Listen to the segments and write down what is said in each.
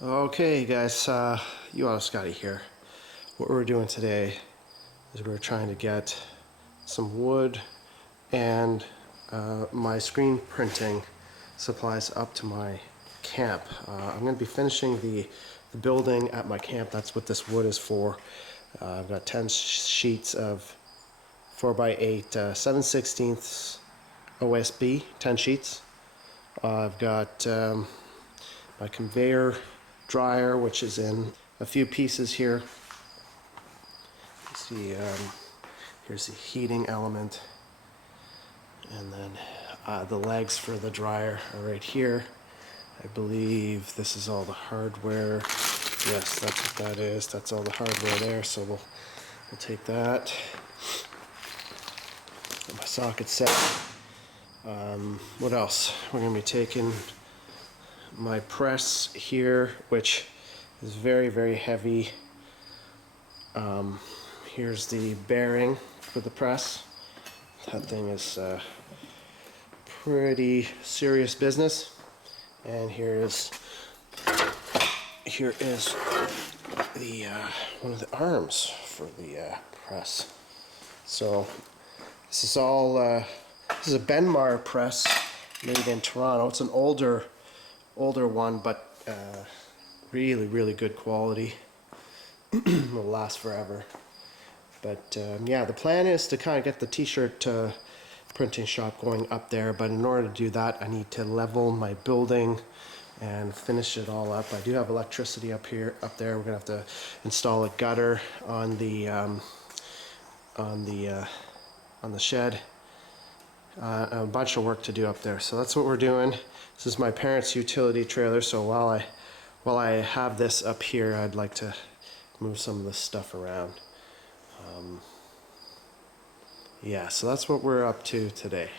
Okay guys, UOttawaScotty here. What we're doing today is we're trying to get some wood and my screen printing supplies up to my camp. I'm going to be finishing the building at my camp. That's what this wood is for. I've got 10 sheets of 4x8 7/16 OSB, 10 sheets. I've got my conveyor dryer, which is in a few pieces here. You see, here's the heating element, and then the legs for the dryer are right here. I believe this is all the hardware. Yes, that's what that is. That's all the hardware there. So we'll take that. Get my socket set. What else? We're going to be taking my press here, which is very, very heavy. Here's the bearing for the press. That thing is pretty serious business. And here is the one of the arms for the press. So this is all this is a Benmar press made in Toronto. It's an older one, but really good quality. Will last forever. But yeah, the plan is to kind of get the t-shirt printing shop going up there, but in order to do that I need to level my building and finish it all up. I do have electricity up there. We're gonna have to install a gutter on the shed. A bunch of work to do up there, so that's what we're doing. This is my parents' utility trailer, so while I have this up here, I'd like to move some of this stuff around. Yeah, so that's what we're up to today.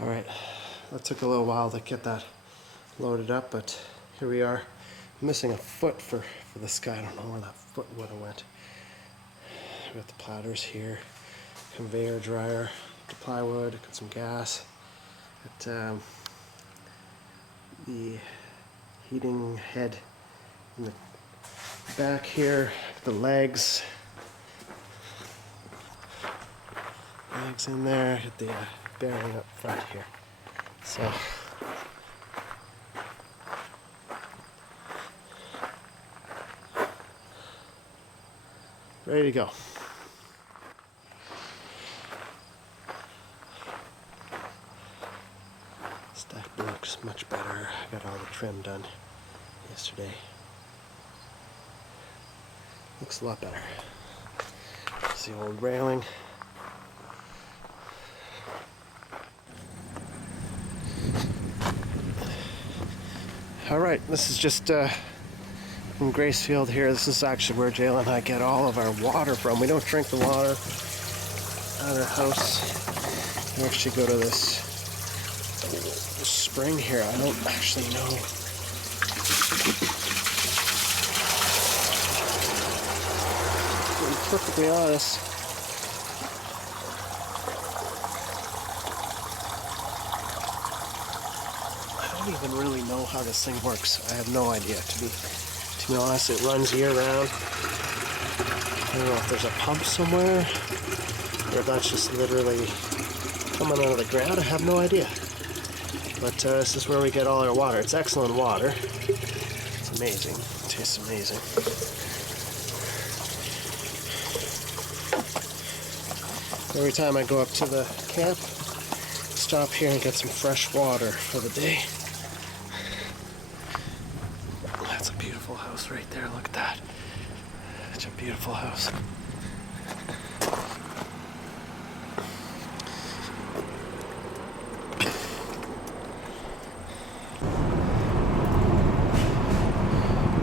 Alright, that took a little while to get that loaded up, but here we are. I'm missing a foot for this guy. I don't know where that foot would have went. We got the platters here, conveyor dryer, the plywood, got some gas, got the heating head in the back here, the legs in there, got the bearing up front here. So ready to go. Stack looks much better. I got all the trim done yesterday. Looks a lot better. There's the old railing. Alright, this is just in Gracefield here. This is actually where Jayla and I get all of our water from. We don't drink the water at our house. We actually go to this spring here. I don't actually know. To be perfectly honest, I don't even really know how this thing works. I have no idea, to be honest. It runs year round. I don't know if there's a pump somewhere, or if that's just literally coming out of the ground. I have no idea. But this is where we get all our water. It's excellent water. It's amazing. It tastes amazing. Every time I go up to the camp, stop here and get some fresh water for the day. That's a beautiful house right there. Look at that. Such a beautiful house.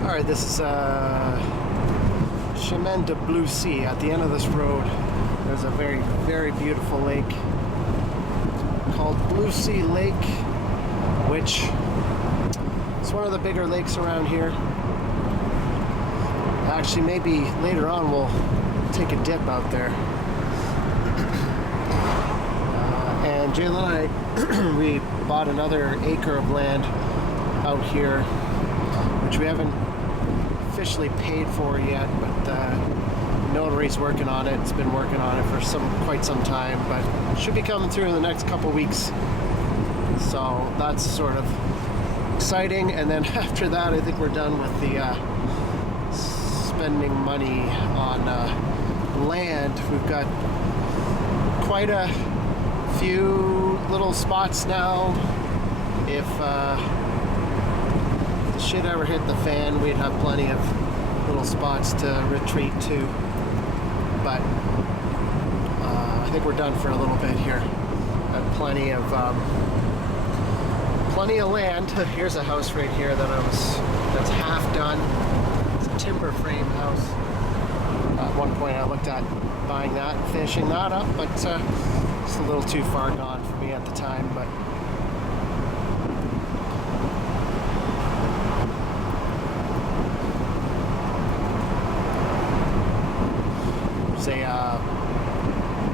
Alright, this is Chemin de Blue Sea. At the end of this road, there's a very beautiful lake called Blue Sea Lake, which is one of the bigger lakes around here. Actually, maybe later on we'll take a dip out there. And Jayla and I, we bought another acre of land out here, which we haven't officially paid for yet, but the notary's working on it. It's been working on it for quite some time, but it should be coming through in the next couple weeks. So that's sort of exciting. And then after that, I think we're done with the spending money on land. We've got quite a few little spots now. If the shit ever hit the fan, we'd have plenty of little spots to retreat to. But I think we're done for a little bit here. Got plenty of land. Here's a house right here that's half done. It's a timber frame house. At one point I looked at buying that and finishing that up, but it's a little too far gone for me at the time. But there's a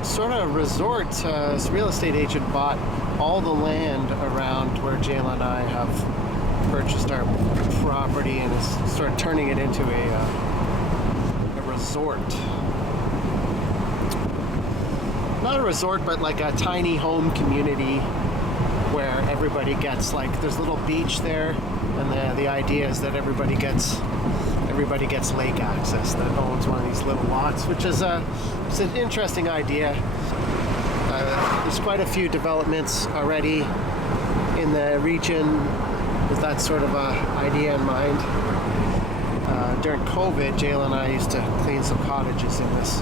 sort of resort. This real estate agent bought all the land around where Jayla and I have purchased our property and is sort of turning it into a resort. Not a resort, but like a tiny home community where everybody gets, like, there's a little beach there, and the idea is that everybody gets lake access that owns one of these little lots, which is it's an interesting idea. There's quite a few developments already in the region with that sort of idea in mind. During COVID, Jayla and I used to clean some cottages in this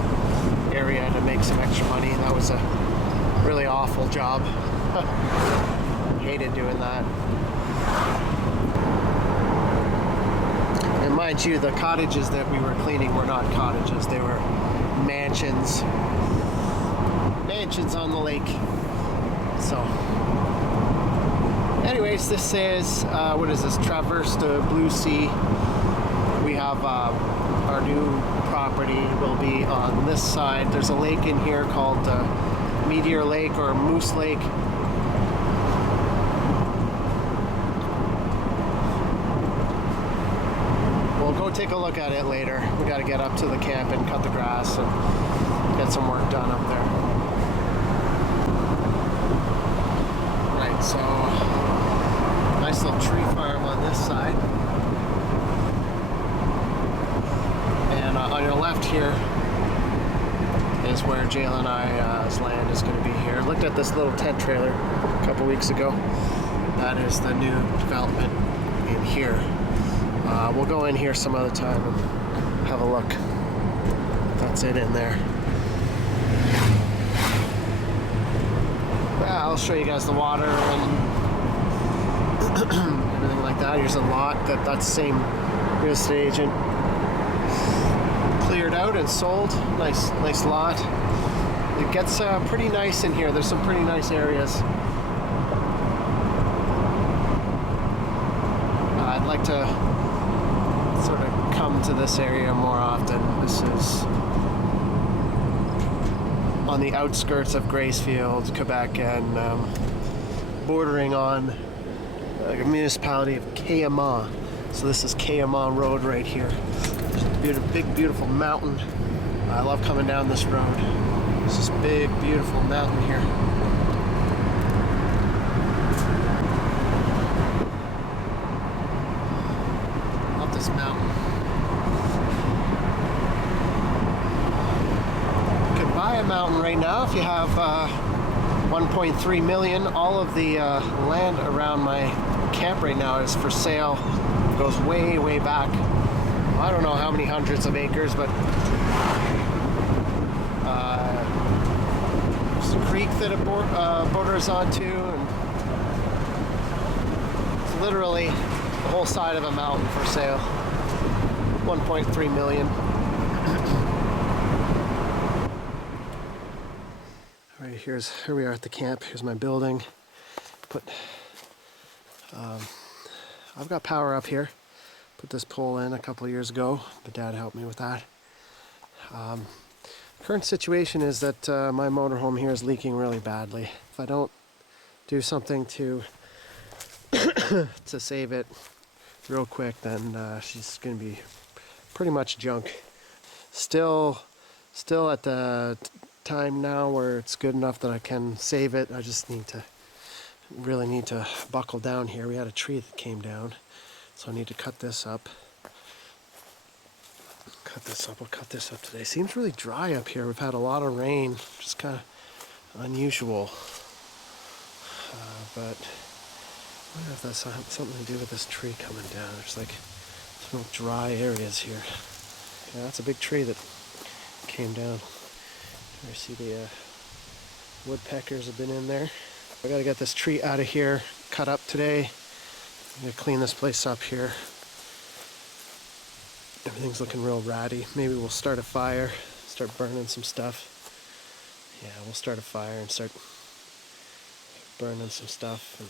area to make some extra money. That was a really awful job. Hated doing that. And mind you, the cottages that we were cleaning were not cottages. They were mansions. Mansions on the lake. So anyways, this is what is this? Traverse the Blue Sea. We have our new property will be on this side. There's a lake in here called Meteor Lake or Moose Lake. We'll go take a look at it later. We got to get up to the camp and cut the grass and get some work done up there. Right, so nice little tree farm on this side. And on your left here is where Jayla and I's land is going to be here. Looked at this little tent trailer a couple weeks ago. That is the new development in here. We'll go in here some other time and have a look. That's it in there. Yeah, I'll show you guys the water and everything like that. Here's a lot that's the same real estate agent cleared out and sold. Nice lot. It gets pretty nice in here. There's some pretty nice areas. I'd like to sort of come to this area more often. This is on the outskirts of Gracefield, Quebec, and bordering on the municipality of Kayama. So this is Kayama Road right here. There's a big, beautiful mountain. I love coming down this road. There's this big, beautiful mountain here. Love this mountain. You could buy a mountain right now if you have 1.3 million. All of the land around my camp right now is for sale. It goes way, way back. I don't know how many hundreds of acres, but there's a creek that it borders onto, and it's literally the whole side of a mountain for sale. 1.3 million. All right, here we are at the camp. Here's my building. I've got power up here. Put this pole in a couple of years ago. My dad helped me with that. Current situation is that my motorhome here is leaking really badly. If I don't do something to to save it real quick, then she's gonna be pretty much junk. Still at the time now where it's good enough that I can save it. I just really need to buckle down here. We had a tree that came down, so I need to cut this up. We'll cut this up today. Seems really dry up here. We've had a lot of rain, which is kind of unusual. But I wonder if that's something to do with this tree coming down. There's like some real dry areas here. Yeah, that's a big tree that came down. You see the woodpeckers have been in there. I gotta get this tree out of here, cut up today. I'm gonna clean this place up here. Everything's looking real ratty. Maybe we'll start a fire, start burning some stuff. Yeah, we'll start a fire and start burning some stuff and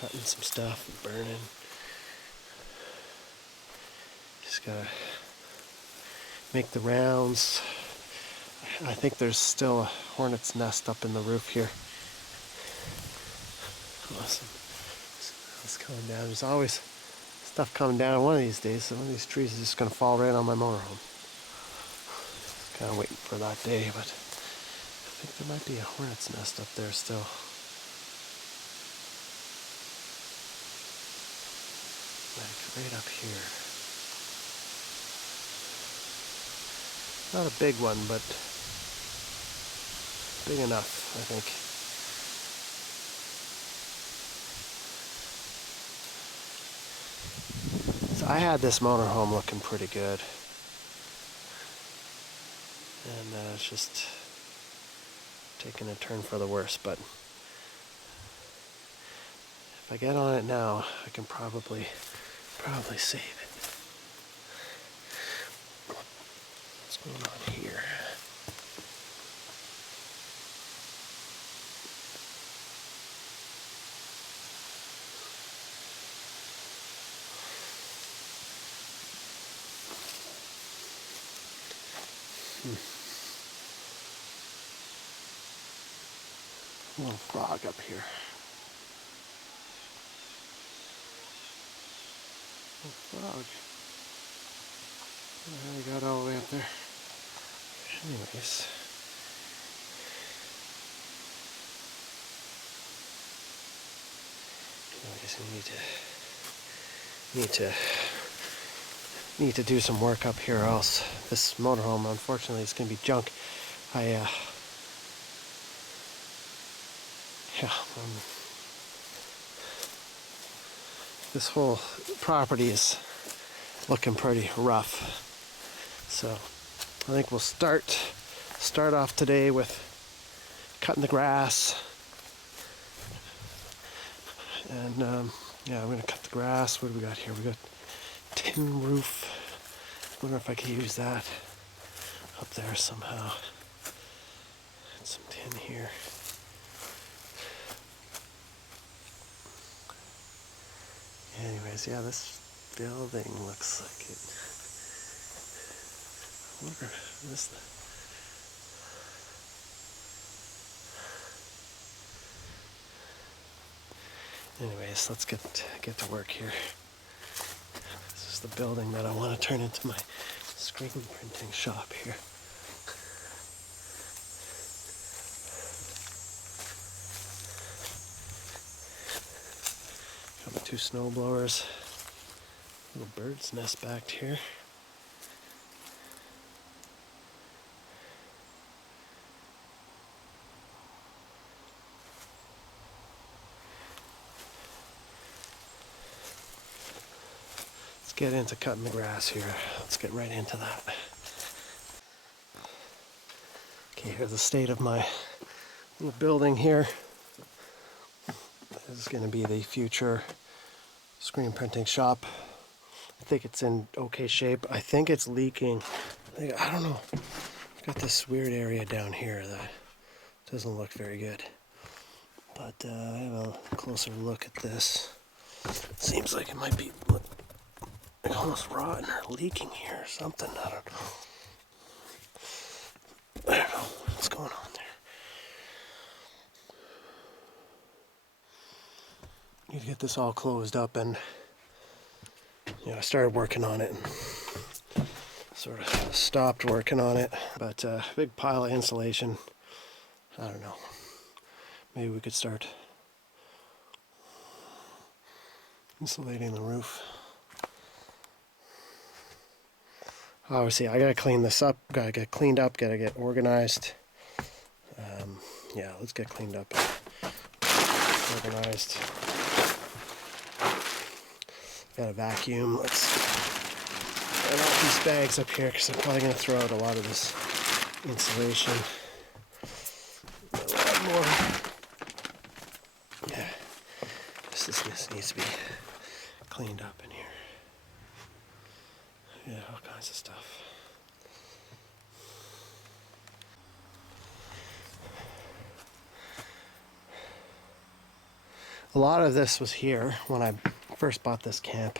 cutting some stuff and burning. Just gotta make the rounds. I think there's still a hornet's nest up in the roof here. Awesome. It's coming down. There's always stuff coming down one of these days, so one of these trees is just going to fall right on my motorhome. Kind of waiting for that day, but I think there might be a hornet's nest up there still. Like right up here. Not a big one, but big enough, I think. I had this motorhome looking pretty good, and it's just taking a turn for the worse. But if I get on it now, I can probably save it. What's going on here? A little frog up here. Little frog. I got all the way up there. Anyways. I guess I need to do some work up here, or else this motorhome, unfortunately, is going to be junk. This whole property is looking pretty rough. So I think we'll start off today with cutting the grass. And yeah, I'm going to cut the grass. What do we got here? We got tin roof. I wonder if I could use that up there somehow. Some tin here. Anyways, yeah, this building looks like it. I wonder if this. Anyways, let's get to work here. This is the building that I want to turn into my screen printing shop here. Got my 2 snow blowers. Little bird's nest back here. Get into cutting the grass here. Let's get right into that. Okay, here's the state of my little building here. This is going to be the future screen printing shop. I think it's in okay shape. I think it's leaking. I don't know. I've got this weird area down here that doesn't look very good. But I have a closer look at this. Seems like it might be almost rotten or leaking here or something. I don't know what's going on there. need to get this all closed up, and I started working on it and sort of stopped working on it. But big pile of insulation. I don't know. Maybe we could start insulating the roof. Obviously, I gotta clean this up. Gotta get cleaned up. Gotta get organized. Yeah, let's get cleaned up, organized. Got a vacuum. Let's get out these bags up here because I'm probably going to throw out a lot of this insulation. A lot more. Yeah, this needs to be cleaned up in here. Yeah, all kinds of stuff. A lot of this was here when I first bought this camp.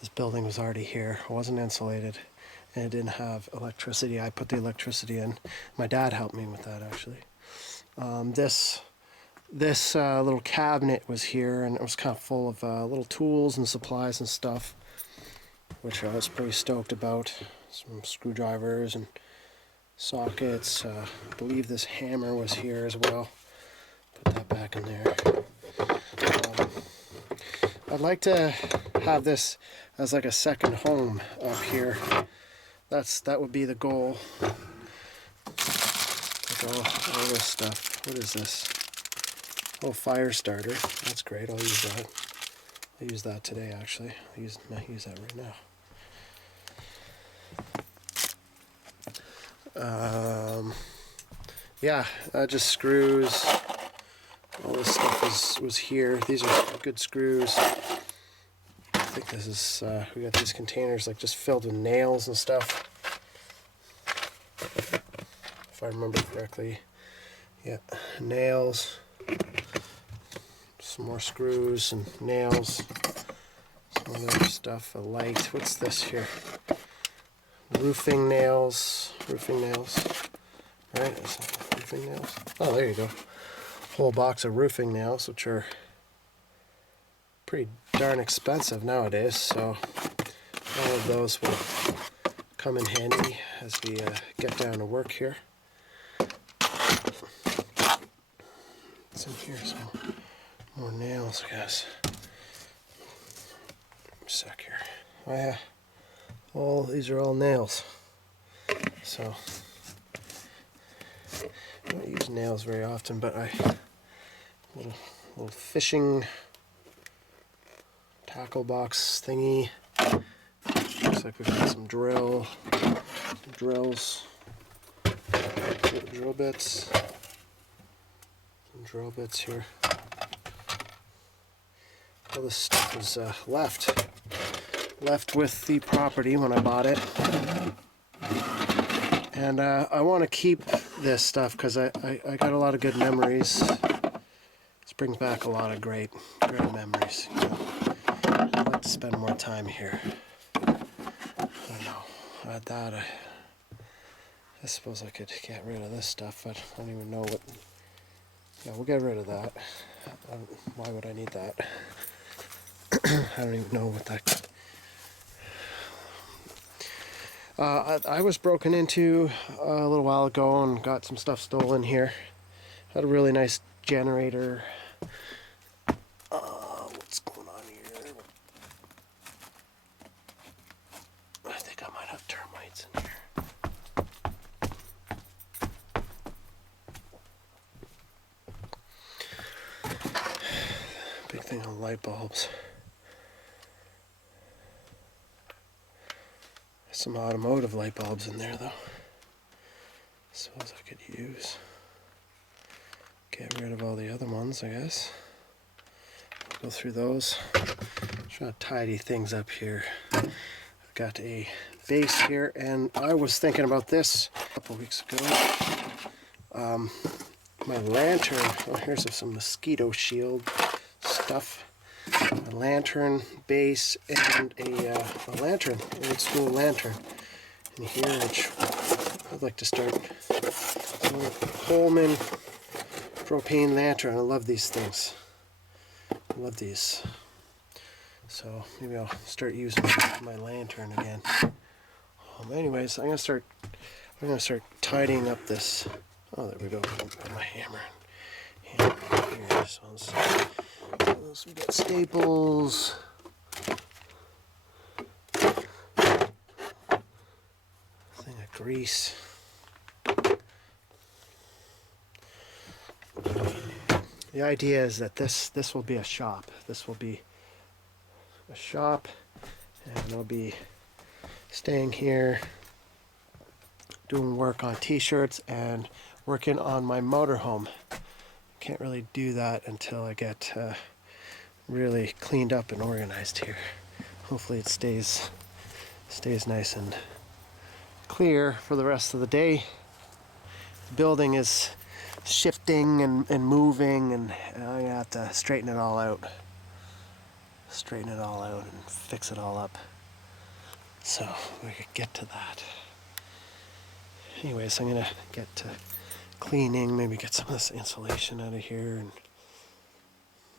This building was already here. It wasn't insulated, and it didn't have electricity. I put the electricity in. My dad helped me with that, actually. This little cabinet was here, and it was kind of full of little tools and supplies and stuff, which I was pretty stoked about. Some screwdrivers and sockets. I believe this hammer was here as well. Put that back in there. I'd like to have this as like a second home up here. That would be the goal. Like all this stuff. What is this? Oh, fire starter. That's great. I'll use that. I'll use that today, actually. I'll use that right now. Yeah, just screws. All this stuff was here. These are good screws. I think this is, we got these containers like just filled with nails and stuff. If I remember correctly. Yeah, nails. Some more screws and nails. Some other stuff, a light. What's this here? Roofing nails. Roofing nails. Right? Roofing nails. Oh, there you go. Whole box of roofing nails, which are pretty darn expensive nowadays, so all of those will come in handy as we get down to work here. What's in here? Some more nails, I guess. A sec here. Oh yeah, these are all nails. So I don't use nails very often, but little fishing tackle box thingy. Looks like we've got some drills, drill bits, some drill bits here. All this stuff was left with the property when I bought it, and I want to keep this stuff because I got a lot of good memories. This brings back a lot of great memories. I'd like to spend more time here. I don't know. At that, I suppose I could get rid of this stuff, but I don't even know what. Yeah, we'll get rid of that. Why would I need that? I don't even know what that. I was broken into a little while ago and got some stuff stolen here. Had a really nice generator. What's going on here? I think I might have termites in here. Big thing on light bulbs. Some automotive light bulbs in there, though. Suppose I could use. Get rid of all the other ones, I guess. Go through those. Try to tidy things up here. I've got a base here, and I was thinking about this a couple weeks ago. My lantern. Oh, here's some mosquito shield stuff. A lantern base and a lantern, old school lantern in here, which I'd like to start. Coleman propane lantern. I love these things. love these. So maybe I'll start using my lantern again. Anyways, I'm gonna start tidying up this. Oh, there we go. Put my hammer. Here, this one's. We got staples. Thing of grease. The idea is that this will be a shop. This will be a shop, and I'll be staying here doing work on t-shirts and working on my motorhome. Can't really do that until I get really cleaned up and organized here. Hopefully it stays nice and clear for the rest of the day. The building is shifting and moving, and I'm gonna have to straighten it all out and fix it all up so we could get to that. Anyways, I'm gonna get to cleaning, maybe get some of this insulation out of here and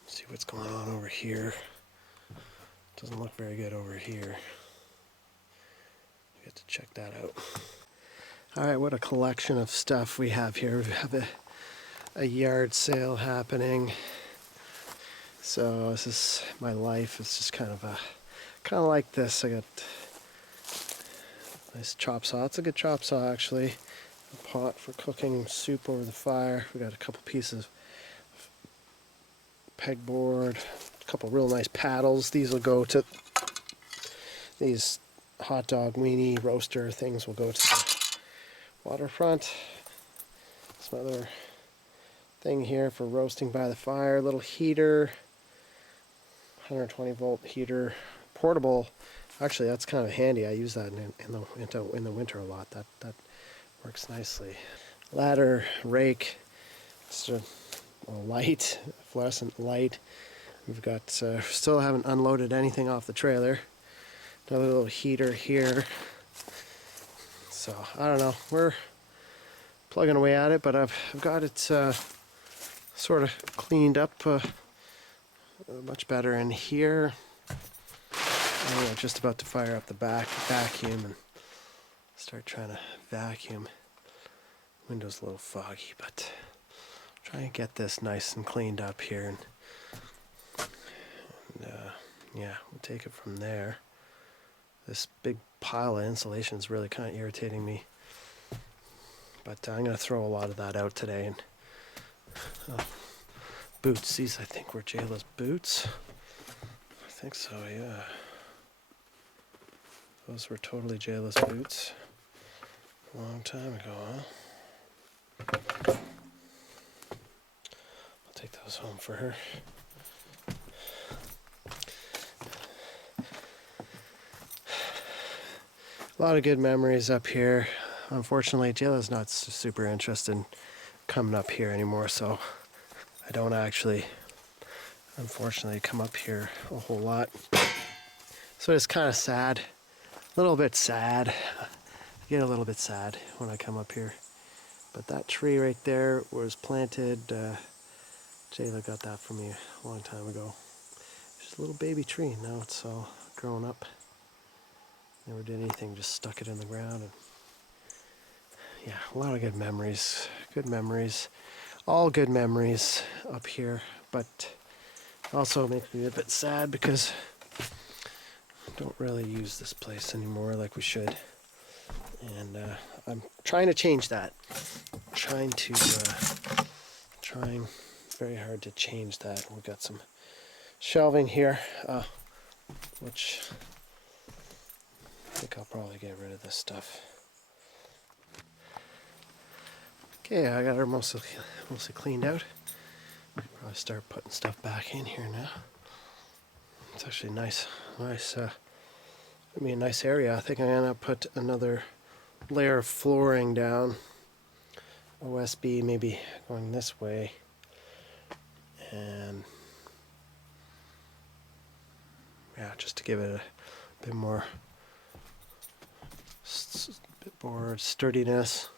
see what's going on over here. Doesn't look very good over here. We have to check that out. Alright, what a collection of stuff we have here. We have a yard sale happening. So this is my life. It's just kind of like this. I got a nice chop saw. It's a good chop saw actually. A pot for cooking soup over the fire. We got a couple pieces of pegboard, a couple real nice paddles. These will go to these hot dog weenie roaster things will go to the waterfront. Some other thing here for roasting by the fire. Little heater, 120 volt heater, portable. Actually, that's kind of handy. I use that in the winter a lot. That works nicely. Ladder, rake, it's a light, fluorescent light. We've got still haven't unloaded anything off the trailer. Another little heater here. So I don't know. We're plugging away at it, but I've got it sort of cleaned up much better in here. I'm just about to fire up the vacuum and start trying to vacuum. Window's a little foggy, but try and get this nice and cleaned up here, and yeah, we'll take it from there. This big pile of insulation is really kind of irritating me, but I'm going to throw a lot of that out today. And boots, these I think were Jayla's boots. I think so, yeah. Those were totally Jayla's boots a long time ago, huh? I'll take those home for her. A lot of good memories up here. Unfortunately, Jayla's not super interested in coming up here anymore, so I don't actually, unfortunately, come up here a whole lot. So it's kind of sad. A little bit sad. I get a little bit sad when I come up here. But that tree right there was planted. Jayla got that from me a long time ago. Just a little baby tree. Now it's all grown up. Never did anything, just stuck it in the ground. And yeah, a lot of good memories. Good memories. All good memories up here. But also makes me a bit sad because don't really use this place anymore like we should, and I'm trying to change that. Trying very hard to change that. We've got some shelving here, which I think I'll probably get rid of this stuff. Okay, I got her mostly cleaned out. Probably start putting stuff back in here now. It's actually nice. I mean, a nice area. I think I'm gonna put another layer of flooring down. OSB maybe going this way, and yeah, just to give it a bit more sturdiness.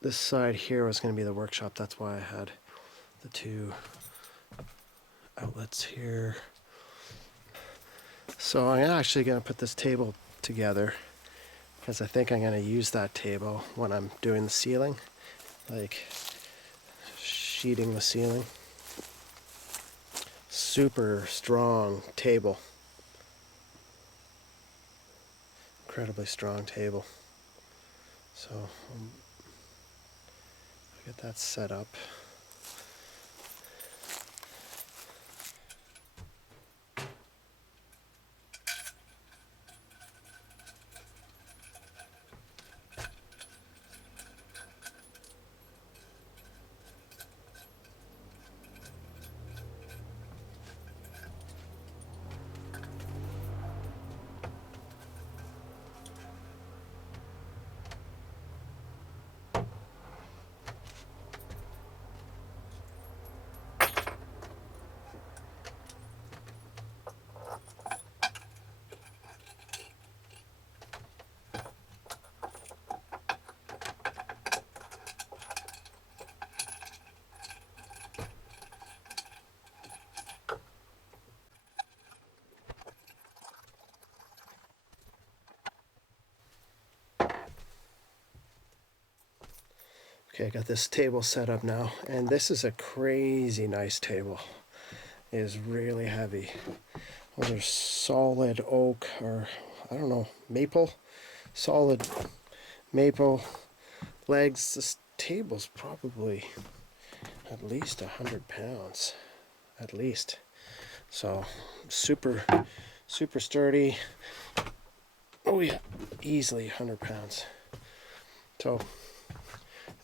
This side here was going to be the workshop. That's why I had the two outlets here. So I'm actually going to put this table together because I think I'm going to use that table when I'm doing the ceiling, like sheeting the ceiling. Super strong table. Incredibly strong table. So I'll get that set up. Okay, I got this table set up now, and this is a crazy nice table. It is really heavy. Those are solid oak, or I don't know, maple? Solid maple legs. This table's probably at least 100 pounds, at least. So super sturdy. Oh yeah, easily 100 pounds. So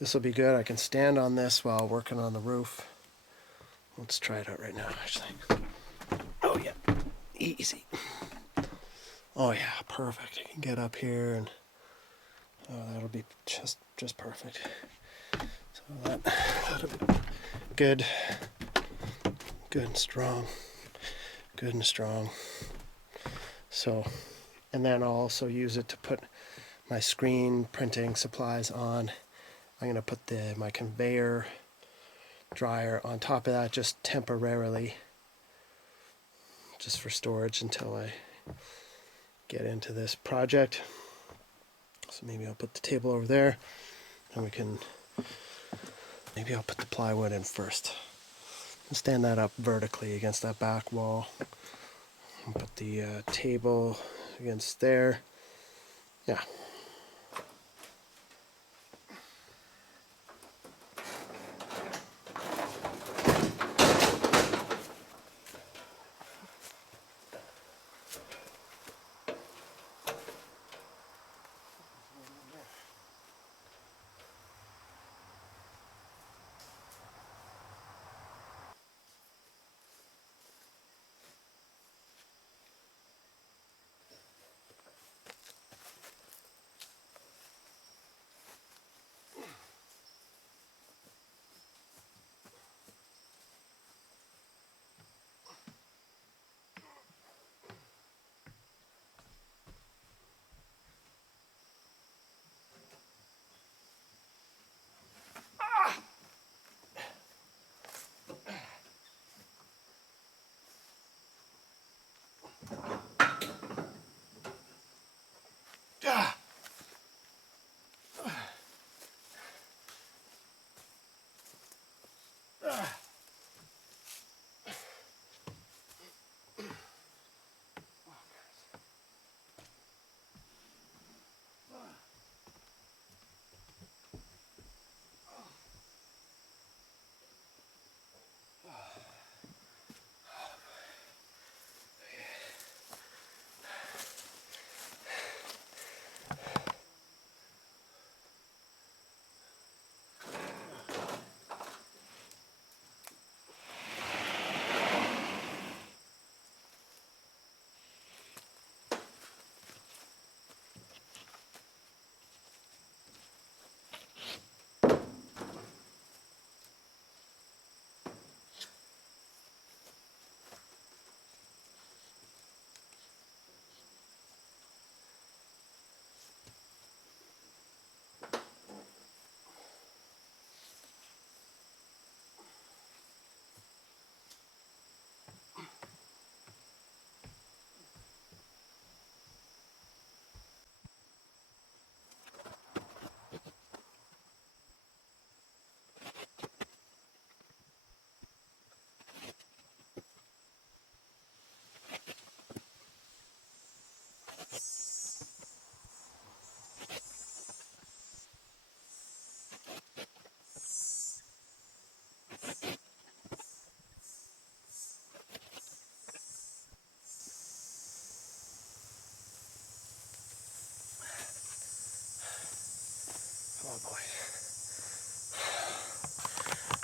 this will be good. I can stand on this while working on the roof. Let's try it out right now, actually. Oh yeah, easy. Oh yeah, perfect. I can get up here, and that'll be just perfect. So that'll be good and strong. Good and strong. So, and then I'll also use it to put my screen printing supplies on. I'm going to put my conveyor dryer on top of that just temporarily, just for storage until I get into this project. So maybe I'll put the table over there, and maybe I'll put the plywood in first. Stand that up vertically against that back wall, and put the table against there. Yeah.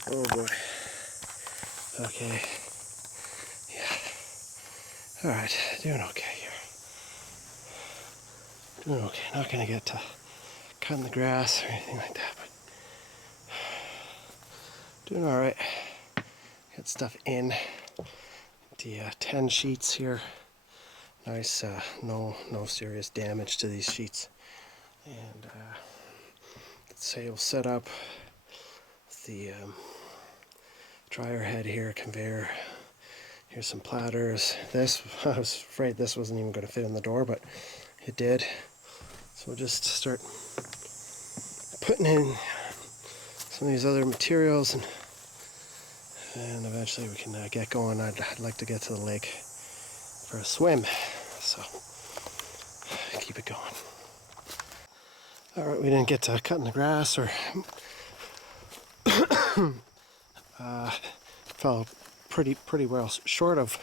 Oh boy. Okay. Yeah. Alright, doing okay here. Doing okay. Not gonna get to cutting the grass or anything like that, but doing alright. Got stuff in. The 10 sheets here. Nice, no serious damage to these sheets. And let's say we'll set up the dryer head here, conveyor. Here's some platters. This, I was afraid this wasn't even going to fit in the door, but it did. So we'll just start putting in some of these other materials, and eventually we can get going. I'd like to get to the lake for a swim, so keep it going. All right, we didn't get to cutting the grass or fell pretty well short of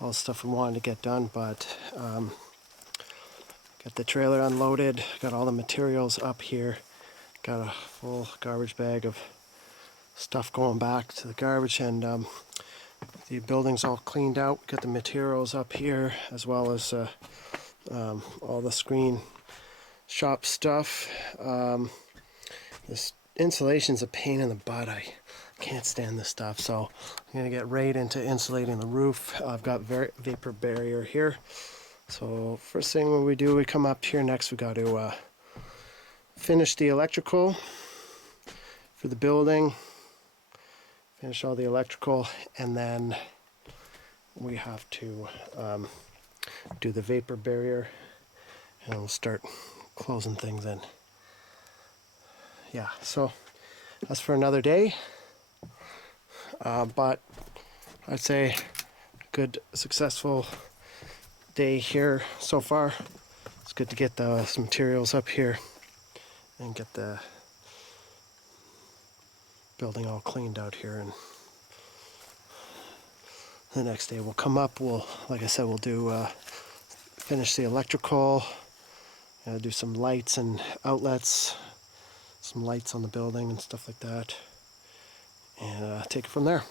all the stuff we wanted to get done, but got the trailer unloaded, got all the materials up here, got a full garbage bag of stuff going back to the garbage, and the building's all cleaned out. Got the materials up here, as well as all the screen shop stuff. This insulation's a pain in the butt. I can't stand this stuff, so I'm gonna get right into insulating the roof. I've got vapor barrier here. So first thing when we do, we come up here next, we got to finish the electrical for the building, finish all the electrical, and then we have to do the vapor barrier, and we'll start closing things in. Yeah, so that's for another day, but I'd say good, successful day here so far. It's good to get those materials up here and get the building all cleaned out here, and the next day we'll come up, like I said, we'll do finish the electrical, do some lights and outlets, some lights on the building and stuff like that, and take it from there.